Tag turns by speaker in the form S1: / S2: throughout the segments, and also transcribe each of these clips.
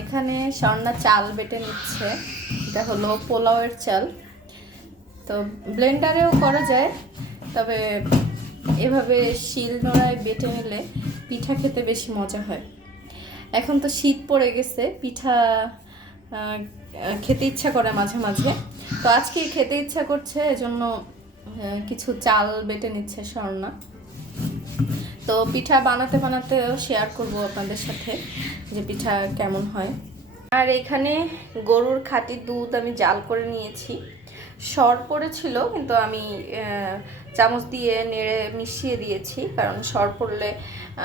S1: এখানে স্বর্ণা চাল বেটে নিচ্ছে। এটা হলো পোলাওয়ের চাল। তো ব্লেন্ডারেও করা যায়, তবে এভাবে শিল নোড়ায় বেটে নিলে পিঠা খেতে বেশি মজা হয়। এখন তো শীত পড়ে গেছে, পিঠা খেতে ইচ্ছা করে মাঝে মাঝে। তো আজকে খেতে ইচ্ছা করছে, এজন্য কিছু চাল বেটে নিচ্ছে স্বর্ণা। তো পিঠা বানাতে বানাতেও শেয়ার করব আপনাদের সাথে যে পিঠা কেমন হয়। আর এখানে গরুর খাঁটি দুধ আমি জাল করে নিয়েছি। সর পড়েছিল, কিন্তু আমি চামচ দিয়ে নেড়ে মিশিয়ে দিয়েছি, কারণ সর পড়লে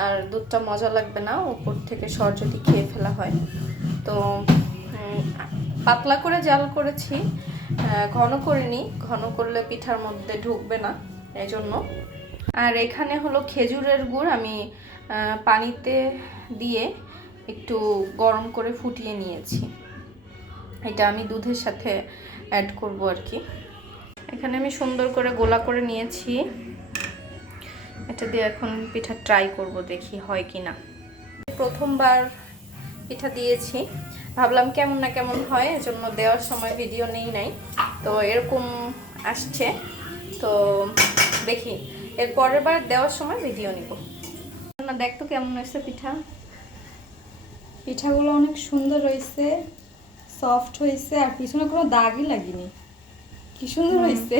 S1: আর দুধটা মজা লাগবে না, উপর থেকে সর যদি খেয়ে ফেলা হয়। তো পাতলা করে জাল করেছি ঘন করিনি, ঘন করলে পিঠার মধ্যে ঢুকবে না এই জন্য আর এখানে হলো খেজুরের গুড়, আমি পানিতে দিয়ে একটু গরম করে ফুটিয়ে নিয়েছি। এটা আমি দুধের সাথে অ্যাড করব আর কি। এখানে আমি সুন্দর করে গোলা করে নিয়েছি। এটা দিয়ে এখন পিঠা ট্রাই করব, দেখি হয় কি না প্রথমবার পিঠা দিয়েছি। ভাবলাম কেমন না কেমন হয়, এজন্য দেওয়ার সময় ভিডিও নেই নাই। তো এরকম আসছে। তো দেখি এর পরের বার দেওয়ার সময় ভিডিও নিব। না দেখতো কেমন হয়েছে পিঠা।
S2: পিঠাগুলো অনেক সুন্দর হয়েছে সফট হয়েছে আর পিছনে কোনো দাগই লাগেনি। কি সুন্দর হয়েছে।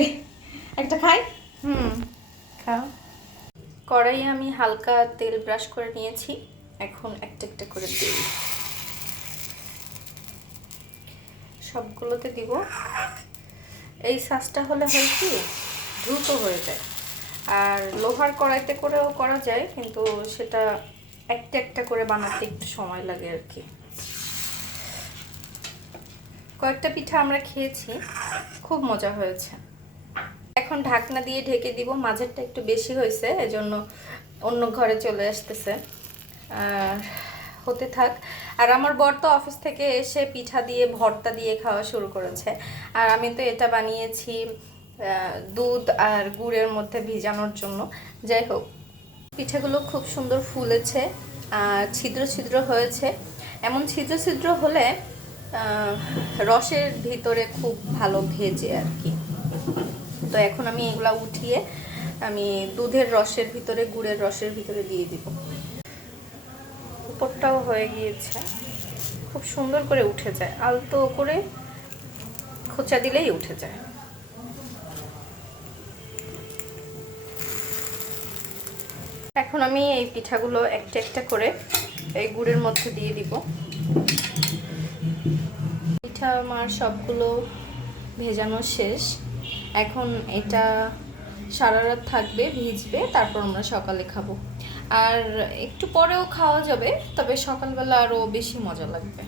S2: একটা খাই।
S1: হুম খাও। কড়াই আমি হালকা তেল ব্রাশ করে নিয়েছি। এখন একটা একটা করে দিই। সবগুলোতে দিব। এই সাজটা হলে হয় কি? দ্রুত হয়ে যায়। আর লোহার কড়াইতে করেও করা যায়, কিন্তু সেটা একটা একটা করে বানাতে একটু সময় লাগে আর কি। কয়েকটা পিঠা আমরা খেয়েছি, খুব মজা হয়েছে। এখন ঢাকনা দিয়ে ঢেকে দিব, মাঝেরটা একটু বেশি হয়েছে, এজন্য অন্য ঘরে চলে আসতেছে। আর হতে থাক। আর আমার বর তো অফিস থেকে এসে পিঠা দিয়ে, ভর্তা দিয়ে খাওয়া শুরু করেছে। আর আমি তো এটা বানিয়েছি দুধ আর গুড়ের মধ্যে ভিজানোর জন্য। যাই হোক, পিঠাগুলো খুব সুন্দর ফুলেছে আর ছিদ্র ছিদ্র হয়েছে। এমন ছিদ্র ছিদ্র হলে রসের ভিতরে খুব ভালো ভেজে আর কি। তো এখন আমি এগুলা উঠিয়ে আমি দুধের রসের ভিতরে, গুড়ের রসের ভিতরে দিয়ে দিব। উপরটাও হয়ে গিয়েছে। খুব সুন্দর করে উঠে যায়। আলতো করে খোঁচা দিলেই উঠে যায়। এখন আমি এই পিঠাগুলো একটা একটা করে এই গুড়ের মধ্যে দিয়ে দিব। পিঠা আমার সবগুলো ভেজানো শেষ। এখন এটা সারা রাত থাকবে, ভিজবে, তারপর আমরা সকালে খাব। আর একটু পরেও খাওয়া যাবে, তবে সকালবেলা আরও বেশি মজা লাগবে।